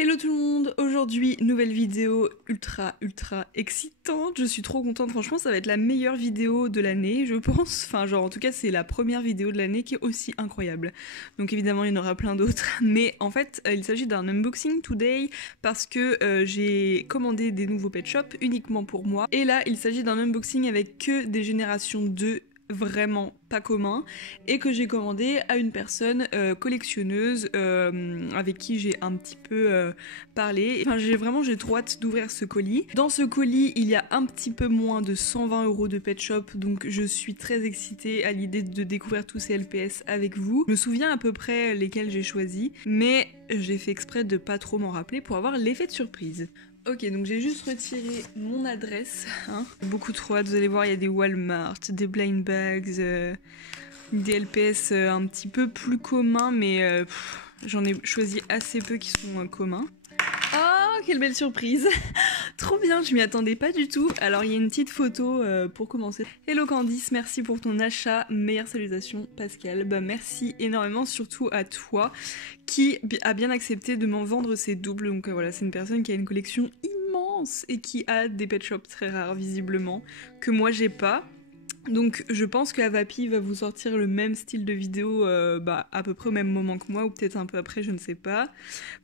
Hello tout le monde, aujourd'hui nouvelle vidéo ultra excitante, je suis trop contente, franchement ça va être la meilleure vidéo de l'année je pense, enfin genre en tout cas c'est la première vidéo de l'année qui est aussi incroyable. Donc évidemment il y en aura plein d'autres, mais en fait il s'agit d'un unboxing today parce que j'ai commandé des nouveaux pet shops uniquement pour moi. Et là il s'agit d'un unboxing avec que des générations 2 vraiment pas commun et que j'ai commandé à une personne collectionneuse avec qui j'ai un petit peu parlé. Enfin j'ai trop hâte d'ouvrir ce colis. Dans ce colis il y a un petit peu moins de 120 € de pet shop, donc je suis très excitée à l'idée de découvrir tous ces LPS avec vous. Je me souviens à peu près lesquels j'ai choisi, mais j'ai fait exprès de pas trop m'en rappeler pour avoir l'effet de surprise. Ok, donc j'ai juste retiré mon adresse, hein. Beaucoup trop hâte, vous allez voir, il y a des Walmart, des blind bags, des LPS un petit peu plus communs, mais j'en ai choisi assez peu qui sont communs. Oh, quelle belle surprise. Trop bien, je m'y attendais pas du tout. Alors il y a une petite photo pour commencer. Hello Candice, merci pour ton achat, meilleures salutations Pascal. Bah merci énormément, surtout à toi qui a bien accepté de m'en vendre ces doubles. Donc voilà, c'est une personne qui a une collection immense et qui a des pet shops très rares visiblement, que moi j'ai pas. Donc je pense que Avapi va vous sortir le même style de vidéo à peu près au même moment que moi, ou peut-être un peu après, je ne sais pas,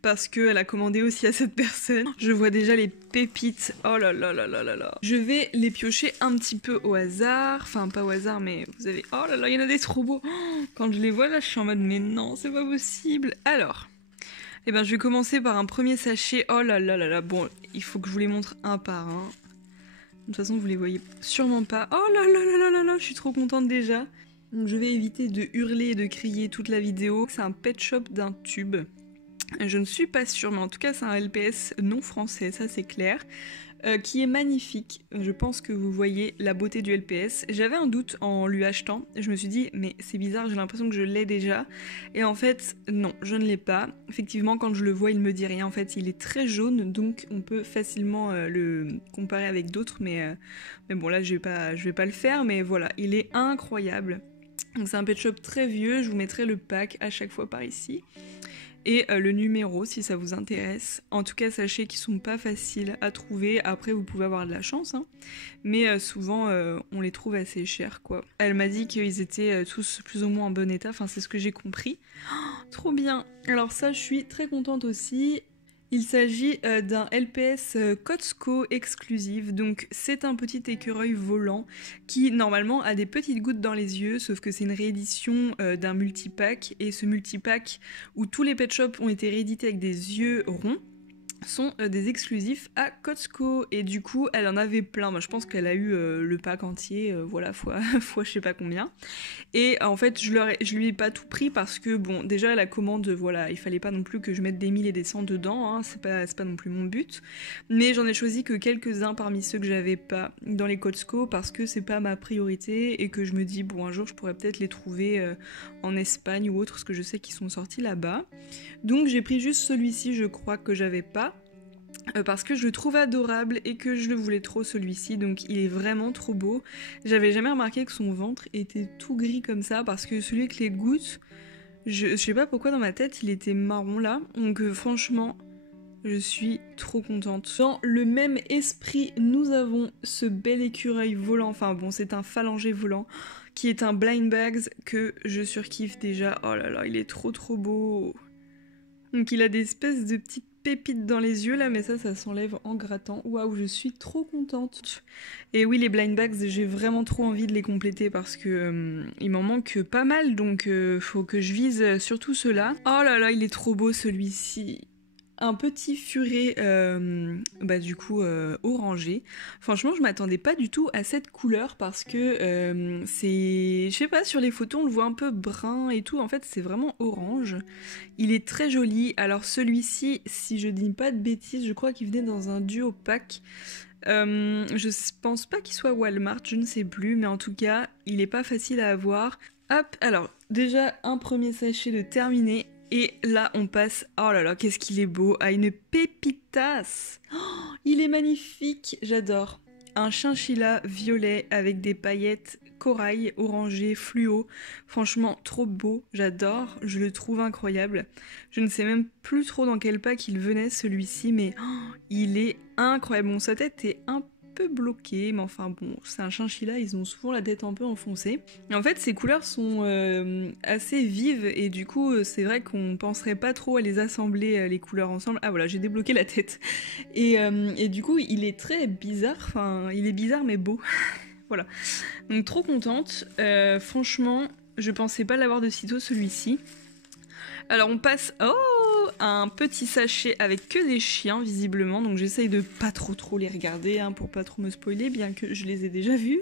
parce qu'elle a commandé aussi à cette personne. Je vois déjà les pépites, oh là là là là là là. Je vais les piocher un petit peu au hasard, enfin pas au hasard mais vous avez, oh là là, il y en a des trop beaux. Quand je les vois là, je suis en mode mais non, c'est pas possible. Alors, eh ben je vais commencer par un premier sachet, oh là là là là, bon, il faut que je vous les montre un par un. De toute façon, vous les voyez sûrement pas. Oh là là là là là là, je suis trop contente déjà. Donc je vais éviter de hurler et de crier toute la vidéo. C'est un pet shop d'un tube. Je ne suis pas sûre, mais en tout cas c'est un LPS non français, ça c'est clair. Qui est magnifique. Je pense que vous voyez la beauté du LPS. J'avais un doute en lui achetant. Je me suis dit, mais c'est bizarre, j'ai l'impression que je l'ai déjà. Et en fait, non, je ne l'ai pas. Effectivement, quand je le vois, il me dit rien. En fait, il est très jaune, donc on peut facilement le comparer avec d'autres. Mais bon, là, je vais pas le faire. Mais voilà, il est incroyable. Donc c'est un pet shop très vieux. Je vous mettrai le pack à chaque fois par ici. Et le numéro si ça vous intéresse. En tout cas sachez qu'ils sont pas faciles à trouver, après vous pouvez avoir de la chance hein. Mais souvent on les trouve assez chers quoi. Elle m'a dit qu'ils étaient tous plus ou moins en bon état, enfin c'est ce que j'ai compris. Oh, trop bien. Alors ça je suis très contente aussi. Il s'agit d'un LPS Kotsko exclusive, donc c'est un petit écureuil volant qui normalement a des petites gouttes dans les yeux, sauf que c'est une réédition d'un multipack, et ce multipack où tous les pet shops ont été réédités avec des yeux ronds, sont des exclusifs à Kotsko, et du coup elle en avait plein. Moi je pense qu'elle a eu le pack entier, voilà, fois je sais pas combien. Et en fait je lui ai pas tout pris parce que bon déjà la commande, voilà, il fallait pas non plus que je mette des 1000 et des 100 dedans, hein, c'est pas non plus mon but. Mais j'en ai choisi que quelques-uns parmi ceux que j'avais pas dans les Kotsko parce que c'est pas ma priorité et que je me dis bon un jour je pourrais peut-être les trouver en Espagne ou autre, parce que je sais qu'ils sont sortis là-bas. Donc j'ai pris juste celui-ci, je crois que j'avais pas. Parce que je le trouve adorable et que je le voulais trop celui-ci, donc il est vraiment trop beau. J'avais jamais remarqué que son ventre était tout gris comme ça, parce que celui avec les gouttes, je sais pas pourquoi dans ma tête il était marron là, donc franchement je suis trop contente. Dans le même esprit, nous avons ce bel écureuil volant, enfin bon c'est un phalangé volant, qui est un blind bags que je surkiffe déjà. Oh là là, il est trop beau. Donc il a des espèces de petites pépites dans les yeux là, mais ça s'enlève en grattant. Waouh, je suis trop contente. Et oui, les blind bags, j'ai vraiment trop envie de les compléter parce que il m'en manque pas mal, donc faut que je vise surtout ceux-là. Oh là là, il est trop beau celui-ci. Un petit furet du coup orangé. Franchement je m'attendais pas du tout à cette couleur parce que c'est, je sais pas, sur les photos on le voit un peu brun et tout, en fait c'est vraiment orange. Il est très joli. Alors celui-ci, si je dis pas de bêtises, je crois qu'il venait dans un duo pack. Je pense pas qu'il soit Walmart, je ne sais plus, mais en tout cas il est pas facile à avoir. Hop, alors déjà un premier sachet de terminé. Et là, on passe, oh là là, qu'est-ce qu'il est beau, à une pépitasse. Oh, il est magnifique, j'adore. un chinchilla violet avec des paillettes corail, orangé, fluo. Franchement, trop beau, j'adore, je le trouve incroyable. Je ne sais même plus trop dans quel pack il venait celui-ci, mais il est incroyable. Bon, sa tête est un peu bloquée, mais enfin bon, c'est un chinchilla, ils ont souvent la tête un peu enfoncée. Et en fait, ces couleurs sont assez vives, et du coup, c'est vrai qu'on penserait pas trop à les assembler, les couleurs ensemble. Ah voilà, j'ai débloqué la tête. Et du coup, il est très bizarre, enfin, il est bizarre mais beau. Voilà. Donc trop contente. Franchement, je pensais pas l'avoir de sitôt celui-ci. Alors on passe à un petit sachet avec que des chiens visiblement. Donc j'essaye de pas trop les regarder hein, pour pas trop me spoiler, bien que je les ai déjà vus.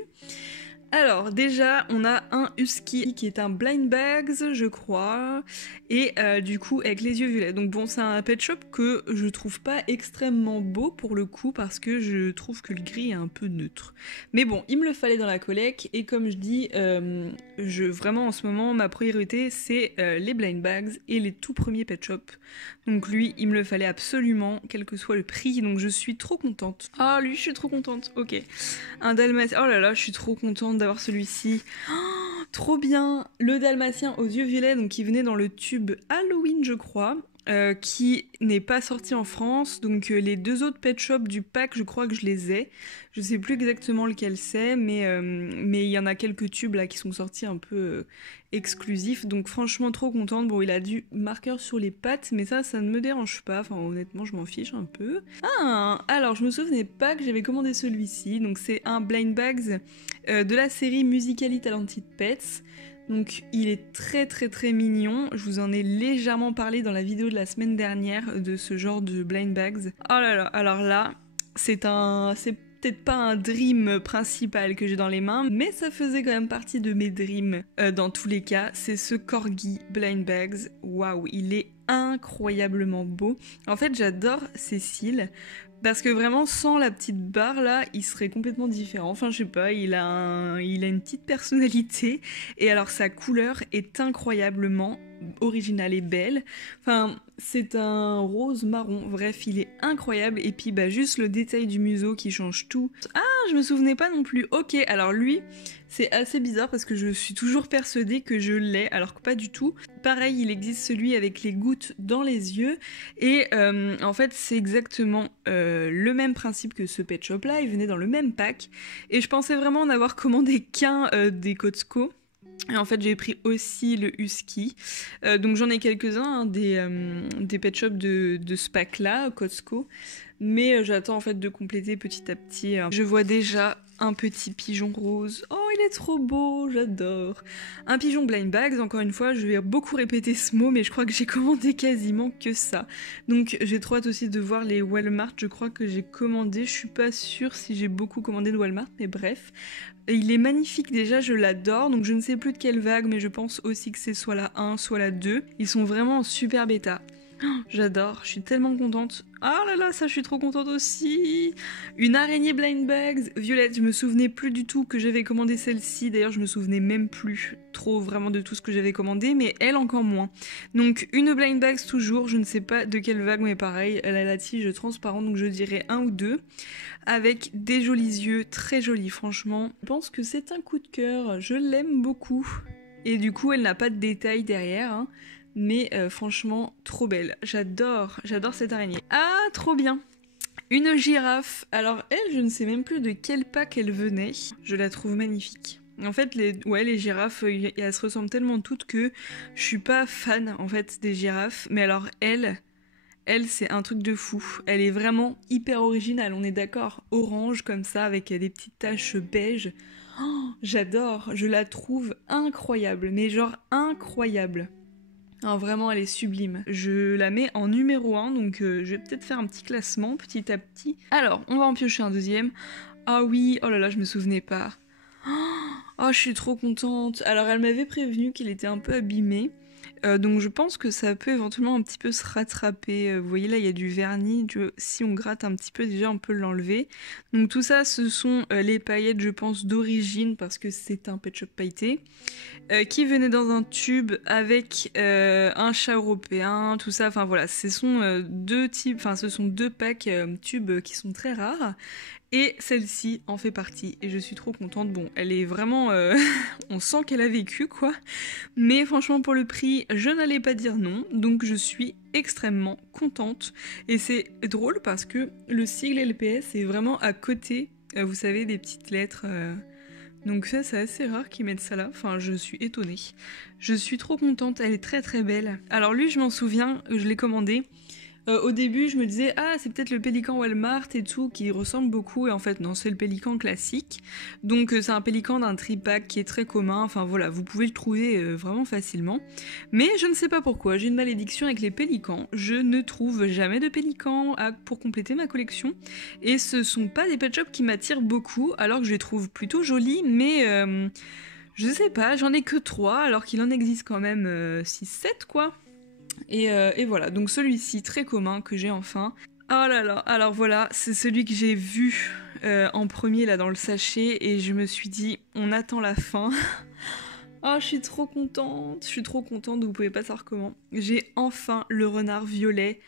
Alors déjà on a un husky qui est un blind bags je crois et du coup avec les yeux violets. Donc bon c'est un pet shop que je trouve pas extrêmement beau pour le coup parce que je trouve que le gris est un peu neutre. Mais bon il me le fallait dans la collecte et comme je dis vraiment en ce moment ma priorité c'est les blind bags et les tout premiers pet shop. Donc lui il me le fallait absolument quel que soit le prix donc je suis trop contente. Ah lui je suis trop contente, ok. Un dalmatien, oh là là je suis trop contente d'avoir celui-ci. Oh, trop bien. Le dalmatien aux yeux violets, donc qui venait dans le tube Halloween, je crois, qui n'est pas sorti en France. Donc les deux autres pet shops du pack, je crois que je les ai. Je sais plus exactement lequel c'est, mais il y en a quelques tubes là qui sont sortis un peu exclusifs. Donc franchement trop contente. Bon, il a du marqueur sur les pattes, mais ça ne me dérange pas. Enfin honnêtement, je m'en fiche un peu. Ah, alors je me souvenais pas que j'avais commandé celui-ci. Donc c'est un blind bags de la série Musically Talented Pets. Donc il est très mignon, je vous en ai légèrement parlé dans la vidéo de la semaine dernière de ce genre de blind bags. Oh là là, alors là, c'est peut-être pas un dream principal que j'ai dans les mains, mais ça faisait quand même partie de mes dreams dans tous les cas. C'est ce Corgi Blind Bags. Waouh, il est incroyablement beau. En fait, j'adore ses cils. Parce que vraiment, sans la petite barre là, il serait complètement différent. Enfin, je sais pas, il a une petite personnalité. Et alors, sa couleur est incroyablement originale et belle. Enfin, c'est un rose marron. Bref, il est incroyable. Et puis, bah, juste le détail du museau qui change tout. Ah, je me souvenais pas non plus. Ok, alors lui, c'est assez bizarre parce que je suis toujours persuadée que je l'ai, alors que pas du tout. Pareil, il existe celui avec les gouttes dans les yeux. Et en fait, c'est exactement le même principe que ce pet shop là. Il venait dans le même pack. Et je pensais vraiment en avoir commandé qu'un des Costco. Et en fait, j'ai pris aussi le husky. Donc j'en ai quelques-uns, hein, des pet shops de ce pack-là, Costco. Mais j'attends en fait de compléter petit à petit. Je vois déjà un petit pigeon rose. Oh, il est trop beau, j'adore. Un pigeon blind bags, encore une fois, je vais beaucoup répéter ce mot, mais je crois que j'ai commandé quasiment que ça. Donc j'ai trop hâte aussi de voir les Walmart, je crois que j'ai commandé, je suis pas sûre si j'ai beaucoup commandé de Walmart, mais bref. Il est magnifique déjà, je l'adore, donc je ne sais plus de quelle vague, mais je pense aussi que c'est soit la 1, soit la 2. Ils sont vraiment en super bêta. Oh, j'adore, je suis tellement contente. Ah là là, ça je suis trop contente aussi. Une araignée blind bags violette, je me souvenais plus du tout que j'avais commandé celle-ci. D'ailleurs, je me souvenais même plus trop vraiment de tout ce que j'avais commandé, mais elle encore moins. Donc une blind bags toujours, je ne sais pas de quelle vague, mais pareil, elle a la tige transparente, donc je dirais 1 ou 2. Avec des jolis yeux, très jolis franchement. Je pense que c'est un coup de cœur, je l'aime beaucoup. Et du coup, elle n'a pas de détails derrière, hein. Mais franchement, trop belle. J'adore cette araignée. Ah, trop bien. Une girafe. Alors elle, je ne sais même plus de quel pack elle venait. Je la trouve magnifique. En fait, les girafes, elles se ressemblent tellement toutes que je suis pas fan en fait des girafes. Mais alors elle, c'est un truc de fou. Elle est vraiment hyper originale, on est d'accord. Orange comme ça, avec des petites taches beige. Oh, j'adore. Je la trouve incroyable. Mais genre incroyable. Non, vraiment, elle est sublime. Je la mets en numéro 1, donc je vais peut-être faire un petit classement petit à petit. Alors, on va en piocher un deuxième. Ah oui, oh là là, je me souvenais pas. Oh, je suis trop contente. Alors, elle m'avait prévenu qu'il était un peu abîmé. Donc je pense que ça peut éventuellement un petit peu se rattraper. Vous voyez là il y a du vernis, si on gratte un petit peu déjà on peut l'enlever. Donc tout ça ce sont les paillettes je pense d'origine parce que c'est un pet shop pailleté. Qui venait dans un tube avec un chat européen, tout ça, enfin voilà, ce sont deux types, enfin ce sont deux packs tubes qui sont très rares. Et celle-ci en fait partie et je suis trop contente. Bon, elle est vraiment... on sent qu'elle a vécu quoi. Mais franchement pour le prix, je n'allais pas dire non. Donc je suis extrêmement contente. Et c'est drôle parce que le sigle LPS est vraiment à côté, vous savez, des petites lettres... Donc ça c'est assez rare qu'ils mettent ça là, enfin je suis étonnée. Je suis trop contente, elle est très très belle. Alors lui je m'en souviens, je l'ai commandé. Au début je me disais ah c'est peut-être le pélican Walmart et tout qui ressemble beaucoup et en fait non c'est le pélican classique. Donc c'est un pélican d'un tripack qui est très commun, enfin voilà vous pouvez le trouver vraiment facilement. Mais je ne sais pas pourquoi, j'ai une malédiction avec les pélicans, je ne trouve jamais de pélican pour compléter ma collection et ce sont pas des pet shops qui m'attirent beaucoup alors que je les trouve plutôt jolis mais je sais pas, j'en ai que 3 alors qu'il en existe quand même 6-7 quoi. Et voilà, donc celui-ci très commun que j'ai enfin. Oh là là, alors voilà, c'est celui que j'ai vu en premier là dans le sachet et je me suis dit on attend la fin. Oh je suis trop contente, vous pouvez pas savoir comment. J'ai enfin le renard violet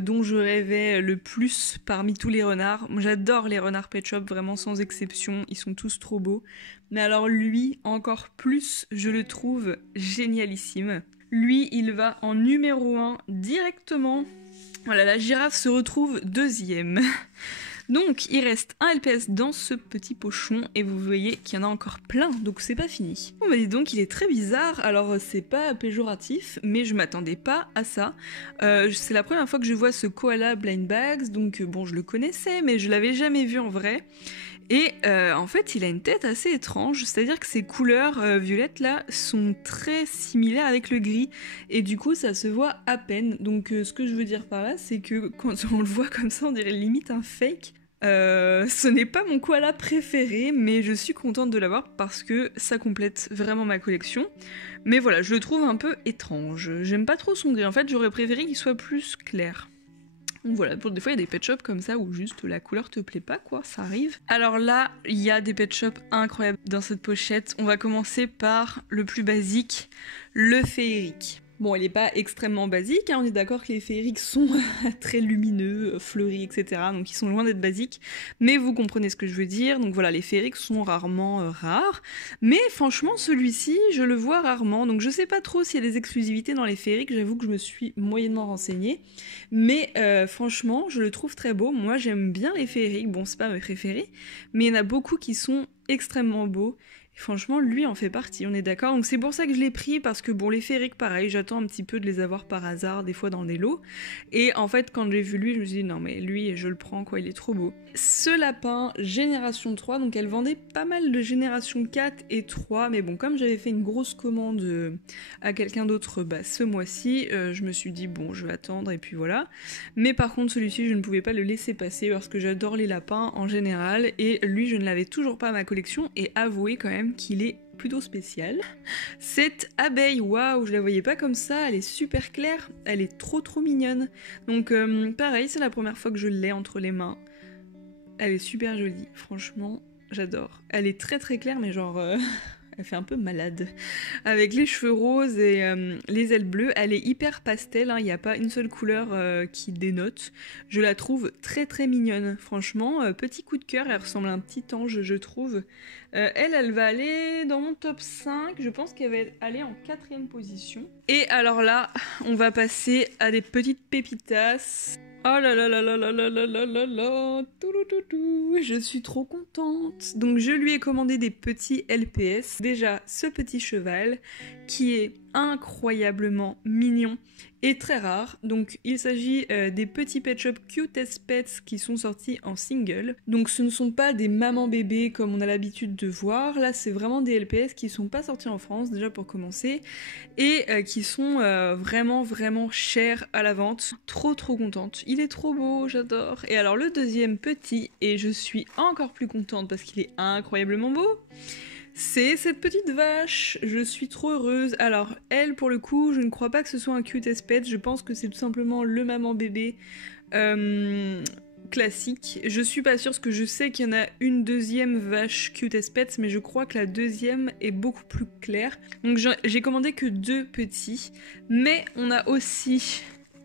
dont je rêvais le plus parmi tous les renards. J'adore les renards Pet Shop, vraiment sans exception, ils sont tous trop beaux. Mais alors lui, encore plus, je le trouve génialissime. Lui, il va en numéro 1 directement. Voilà, la girafe se retrouve deuxième. Donc, il reste un LPS dans ce petit pochon et vous voyez qu'il y en a encore plein, donc c'est pas fini. On va dire donc il est très bizarre, alors c'est pas péjoratif, mais je m'attendais pas à ça. C'est la première fois que je vois ce koala blind bags, donc bon, je le connaissais, mais je l'avais jamais vu en vrai. Et en fait, il a une tête assez étrange, c'est-à-dire que ses couleurs violettes là sont très similaires avec le gris, et du coup ça se voit à peine. Donc ce que je veux dire par là, c'est que quand on le voit comme ça, on dirait limite un fake. Ce n'est pas mon koala préféré, mais je suis contente de l'avoir parce que ça complète vraiment ma collection. Mais voilà, je le trouve un peu étrange. J'aime pas trop son gris, en fait j'aurais préféré qu'il soit plus clair. Donc voilà, pour des fois il y a des pet shops comme ça où juste la couleur te plaît pas quoi, ça arrive. Alors là, il y a des pet shops incroyables dans cette pochette. On va commencer par le plus basique, le féerique. Bon, il est pas extrêmement basique, hein, on est d'accord que les féeriques sont très lumineux, fleuris, etc. Donc ils sont loin d'être basiques, mais vous comprenez ce que je veux dire. Donc voilà, les féeriques sont rarement rares, mais franchement celui-ci, je le vois rarement. Donc je sais pas trop s'il y a des exclusivités dans les féeriques, j'avoue que je me suis moyennement renseignée. Mais franchement, je le trouve très beau. Moi j'aime bien les féeriques, bon c'est pas mes préférés, mais il y en a beaucoup qui sont extrêmement beaux. Et franchement, lui en fait partie, on est d'accord. Donc c'est pour ça que je l'ai pris, parce que bon, les féeriques, pareil, j'attends un petit peu de les avoir par hasard, des fois dans des lots. Et en fait, quand j'ai vu lui, je me suis dit, non mais lui, je le prends, quoi, il est trop beau. Ce lapin, génération 3, donc elle vendait pas mal de génération 4 et 3, mais bon, comme j'avais fait une grosse commande à quelqu'un d'autre ce mois-ci, je me suis dit, bon, je vais attendre, et puis voilà. Mais par contre, celui-ci, je ne pouvais pas le laisser passer, parce que j'adore les lapins en général, et lui, je ne l'avais toujours pas à ma collection, et avouez quand même qu'il est plutôt spécial. Cette abeille, waouh, je la voyais pas comme ça, elle est super claire, elle est trop mignonne. Donc pareil, c'est la première fois que je l'ai entre les mains. Elle est super jolie, franchement, j'adore. Elle est très claire, mais genre... elle fait un peu malade. Avec les cheveux roses et les ailes bleues, elle est hyper pastel, hein, il n'y a pas une seule couleur qui dénote. Je la trouve très mignonne, franchement. Petit coup de cœur, elle ressemble à un petit ange, je trouve. Elle va aller dans mon top 5, je pense qu'elle va aller en 4ème position. Et alors là, on va passer à des petites pépitas. Oh là là là là là là là là là là, je suis trop contente. Donc je lui ai commandé des petits LPS. Déjà ce petit cheval qui est incroyablement mignon et très rare. Donc il s'agit des petits pet shop Cutest Pets qui sont sortis en single. Donc ce ne sont pas des mamans bébés comme on a l'habitude de voir. Là c'est vraiment des LPS qui sont pas sortis en France déjà pour commencer et qui sont vraiment chers à la vente. Trop contente. Il est trop beau, j'adore. Et alors le deuxième petit, et je suis encore plus contente parce qu'il est incroyablement beau, c'est cette petite vache, je suis trop heureuse. Alors elle, pour le coup, je ne crois pas que ce soit un Cutest Pet, je pense que c'est tout simplement le maman bébé classique. Je suis pas sûre parce que je sais qu'il y en a une deuxième vache Cutest Pets, mais je crois que la deuxième est beaucoup plus claire. Donc j'ai commandé que 2 petits, mais on a aussi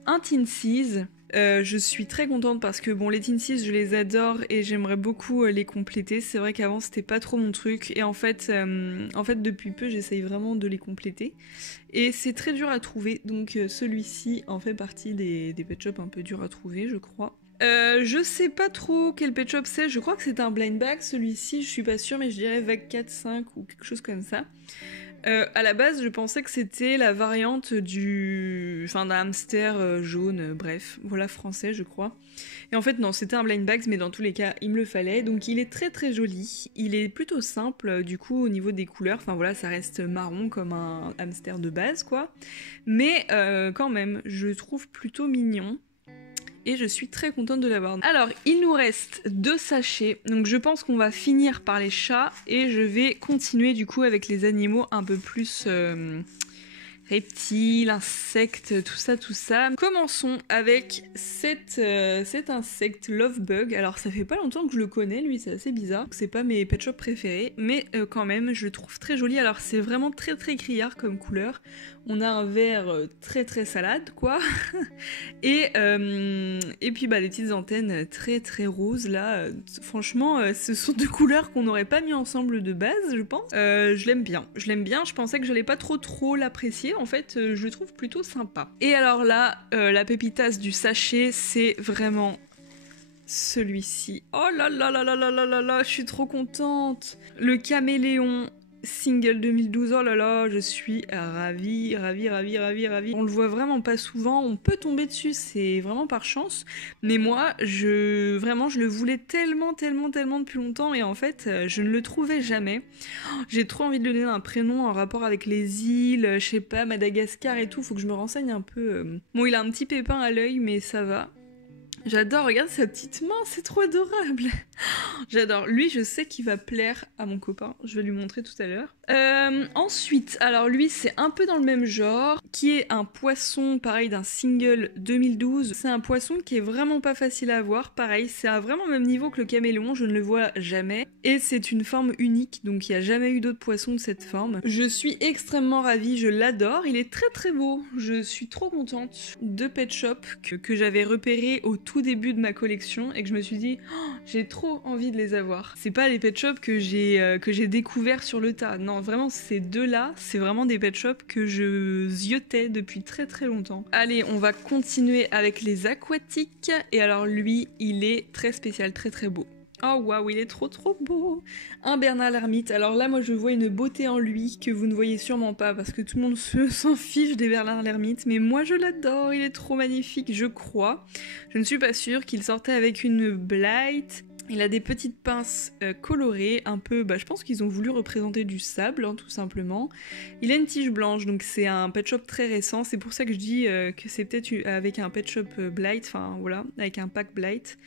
un Tinsies. Je suis très contente parce que bon, les Teen Sis, je les adore et j'aimerais beaucoup les compléter. C'est vrai qu'avant c'était pas trop mon truc et en fait depuis peu j'essaye vraiment de les compléter et c'est très dur à trouver, donc celui-ci en fait partie des pet shops un peu durs à trouver, je crois. Je sais pas trop quel pet shop c'est, je crois que c'est un blind bag celui-ci, je suis pas sûre, mais je dirais VAG 4-5 ou quelque chose comme ça. À la base, je pensais que c'était la variante d'un hamster jaune, bref, voilà, français, je crois. Et en fait, non, c'était un blind bag, mais dans tous les cas, il me le fallait. Donc, il est très très joli. Il est plutôt simple, du coup, au niveau des couleurs. Enfin, voilà, ça reste marron comme un hamster de base, quoi. Mais quand même, je le trouve plutôt mignon. Et je suis très contente de l'avoir. Alors, il nous reste 2 sachets, donc je pense qu'on va finir par les chats et je vais continuer du coup avec les animaux un peu plus reptiles, insectes, tout ça. Commençons avec cet insecte Lovebug. Alors ça fait pas longtemps que je le connais, lui, c'est assez bizarre. C'est pas mes pet shops préférés, mais quand même, je le trouve très joli. Alors c'est vraiment très très criard comme couleur. On a un vert très très salade, quoi. et puis bah, les petites antennes très très roses, là. Franchement, ce sont 2 couleurs qu'on n'aurait pas mis ensemble de base, je pense. Je l'aime bien. Je pensais que j'allais pas trop l'apprécier. En fait, je le trouve plutôt sympa. Et alors là, la pépitasse du sachet, c'est vraiment celui-ci. Oh là là là là là là là là, je suis trop contente. Le caméléon single 2012, oh là là, je suis ravie. On le voit vraiment pas souvent, on peut tomber dessus, c'est vraiment par chance, mais moi, je le voulais tellement depuis longtemps, et en fait, je ne le trouvais jamais. J'ai trop envie de lui donner un prénom en rapport avec les îles, je sais pas, Madagascar et tout, faut que je me renseigne un peu. Bon, il a un petit pépin à l'œil, mais ça va. J'adore, regarde sa petite main, c'est trop adorable. J'adore. Lui, je sais qu'il va plaire à mon copain. Je vais lui montrer tout à l'heure. Ensuite, alors lui, c'est un peu dans le même genre, qui est un poisson, pareil, d'un single 2012. C'est un poisson qui est vraiment pas facile à avoir. Pareil, c'est à vraiment même niveau que le caméléon, je ne le vois jamais. Et c'est une forme unique, donc il n'y a jamais eu d'autres poissons de cette forme. Je suis extrêmement ravie, je l'adore. Il est très très beau. Je suis trop contente de Pet Shop que j'avais repéré au tout début de ma collection et que je me suis dit, oh, j'ai trop envie de les avoir. C'est pas les pet shops que j'ai découvert sur le tas. Non, vraiment, ces 2-là, c'est vraiment des pet shops que je ziotais depuis très très longtemps. Allez, on va continuer avec les aquatiques. Et alors lui, il est très spécial, très très beau. Oh waouh, il est trop beau. Un Bernard l'ermite. Alors là, moi je vois une beauté en lui que vous ne voyez sûrement pas parce que tout le monde s'en fiche des Bernard l'ermite, mais moi je l'adore, il est trop magnifique, je crois. Je ne suis pas sûre qu'il sortait avec une blight. Il a des petites pinces colorées, un peu, je pense qu'ils ont voulu représenter du sable, hein, tout simplement. Il a une tige blanche, donc c'est un pet shop très récent, c'est pour ça que je dis que c'est peut-être avec un pet shop blight, enfin voilà, avec un pack blight.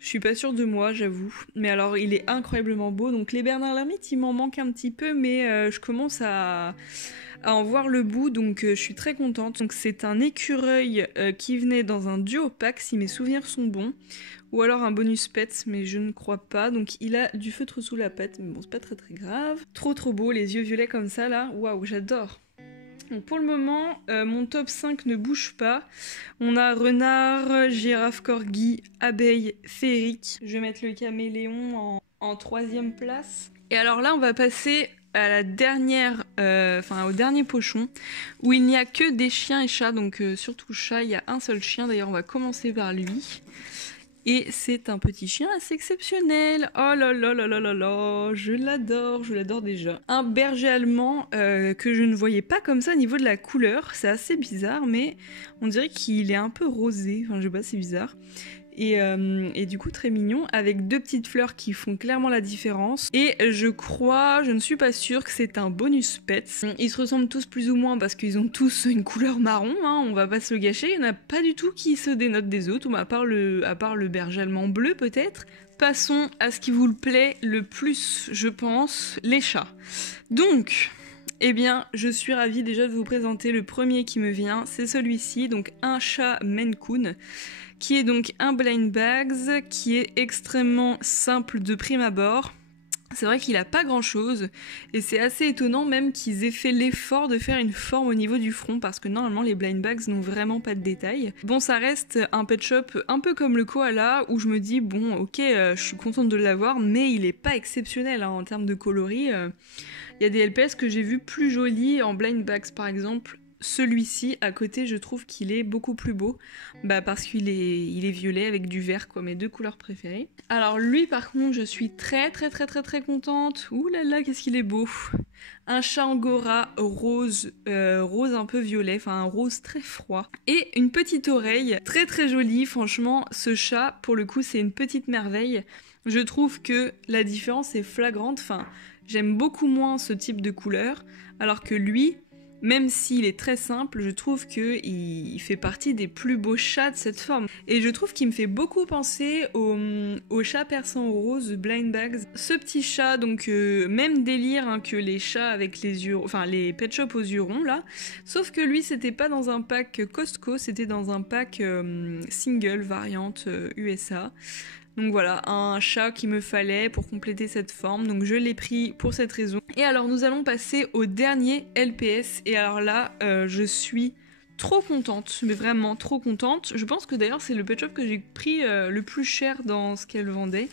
Je suis pas sûre de moi, j'avoue. Mais alors, il est incroyablement beau. Donc les Bernard l'ermite, il m'en manque un petit peu, mais je commence à en voir le bout, donc je suis très contente. Donc c'est un écureuil qui venait dans un duo pack, si mes souvenirs sont bons. Ou alors un bonus pet, mais je ne crois pas. Donc il a du feutre sous la patte, mais bon, c'est pas très grave. Trop beau, les yeux violets comme ça, là. Waouh, j'adore. Donc pour le moment, mon top 5 ne bouge pas. On a renard, girafe, corgi, abeille, féerique. Je vais mettre le caméléon en 3e place. Et alors là, on va passer à la dernière, au dernier pochon, où il n'y a que des chiens et chats. Donc surtout chat, il y a un seul chien. D'ailleurs, on va commencer par lui. Et c'est un petit chien assez exceptionnel. Oh là là là là là là, je l'adore déjà. Un berger allemand que je ne voyais pas comme ça au niveau de la couleur. C'est assez bizarre, mais on dirait qu'il est un peu rosé. Enfin, je sais pas, c'est bizarre. Et du coup très mignon, avec 2 petites fleurs qui font clairement la différence. Et je ne suis pas sûre que c'est un bonus pet. Ils se ressemblent tous plus ou moins parce qu'ils ont tous une couleur marron, hein, on va pas se le gâcher. Il n'y en a pas du tout qui se dénotent des autres, à part le berger allemand bleu peut-être. Passons à ce qui vous plaît le plus, je pense, les chats. Donc, eh bien, je suis ravie déjà de vous présenter le premier qui me vient, c'est celui-ci, donc un chat Maine Coon, qui est donc un blind bags, qui est extrêmement simple de prime abord. C'est vrai qu'il a pas grand chose et c'est assez étonnant même qu'ils aient fait l'effort de faire une forme au niveau du front parce que normalement les blind bags n'ont vraiment pas de détails. Bon, ça reste un pet shop un peu comme le koala où je me dis bon ok je suis contente de l'avoir mais il est pas exceptionnel hein, en termes de coloris. Il y a des LPS que j'ai vu plus jolis en blind bags par exemple. Celui-ci, à côté, je trouve qu'il est beaucoup plus beau, parce qu'il est violet avec du vert, quoi, mes deux couleurs préférées. Alors lui, par contre, je suis très contente. Ouh là là, qu'est-ce qu'il est beau. Un chat angora rose, rose un peu violet, enfin un rose très froid. Et une petite oreille, très jolie, franchement, ce chat, pour le coup, c'est une petite merveille. Je trouve que la différence est flagrante, enfin, j'aime beaucoup moins ce type de couleur, alors que lui... Même s'il est très simple, je trouve qu'il fait partie des plus beaux chats de cette forme. Et je trouve qu'il me fait beaucoup penser au chat persan rose Blind Bags. Ce petit chat, donc même délire hein, que les chats avec les yeux, enfin les pet shop aux yeux ronds là. Sauf que lui, c'était pas dans un pack Costco, c'était dans un pack single variante USA. Donc voilà, un chat qu'il me fallait pour compléter cette forme, donc je l'ai pris pour cette raison. Et alors nous allons passer au dernier LPS, et alors là, je suis trop contente, mais vraiment trop contente. Je pense que d'ailleurs c'est le pet shop que j'ai pris le plus cher dans ce qu'elle vendait.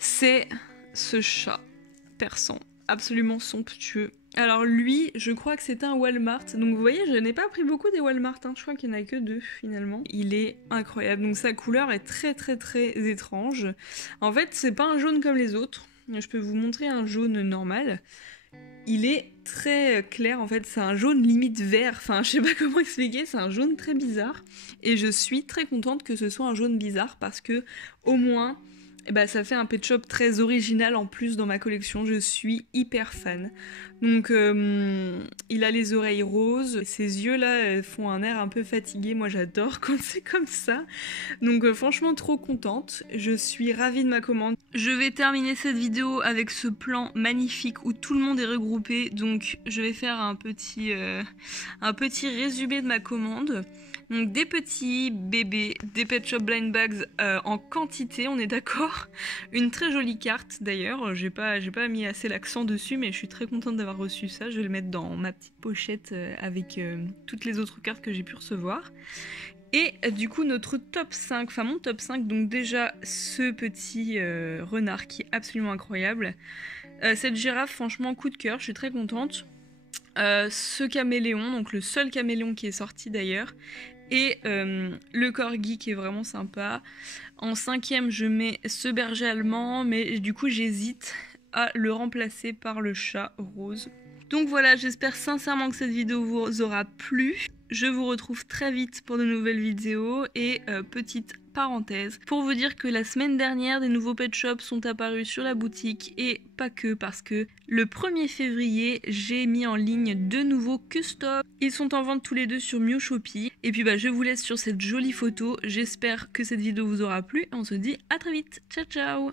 C'est ce chat persan, absolument somptueux. Alors lui, je crois que c'est un Walmart, donc vous voyez, je n'ai pas pris beaucoup des Walmart, hein. Je crois qu'il n'y en a que 2 finalement. Il est incroyable, donc sa couleur est très étrange. En fait, c'est pas un jaune comme les autres, je peux vous montrer un jaune normal. Il est très clair, en fait, c'est un jaune limite vert, enfin je sais pas comment expliquer, c'est un jaune très bizarre. Et je suis très contente que ce soit un jaune bizarre parce que au moins... ça fait un pet shop très original en plus dans ma collection, je suis hyper fan. Donc il a les oreilles roses, ses yeux là font un air un peu fatigué, moi j'adore quand c'est comme ça. Donc franchement trop contente, je suis ravie de ma commande. Je vais terminer cette vidéo avec ce plan magnifique où tout le monde est regroupé, donc je vais faire un petit résumé de ma commande. Donc des petits bébés, des Pet Shop Blind Bags en quantité, on est d'accord. Une très jolie carte d'ailleurs, j'ai pas mis assez l'accent dessus mais je suis très contente d'avoir reçu ça. Je vais le mettre dans ma petite pochette avec toutes les autres cartes que j'ai pu recevoir. Et du coup notre top 5, enfin mon top 5, donc déjà ce petit renard qui est absolument incroyable. Cette girafe, franchement coup de cœur, je suis très contente. Ce caméléon, donc le seul caméléon qui est sorti d'ailleurs. Et le corgi qui est vraiment sympa. En 5e, je mets ce berger allemand, mais du coup j'hésite à le remplacer par le chat rose. Donc voilà, j'espère sincèrement que cette vidéo vous aura plu. Je vous retrouve très vite pour de nouvelles vidéos et petite parenthèse pour vous dire que la semaine dernière des nouveaux pet shops sont apparus sur la boutique et pas que parce que le 1er février j'ai mis en ligne 2 nouveaux customs. Ils sont en vente tous les 2 sur Mio Shopee et puis je vous laisse sur cette jolie photo. J'espère que cette vidéo vous aura plu et on se dit à très vite. Ciao ciao.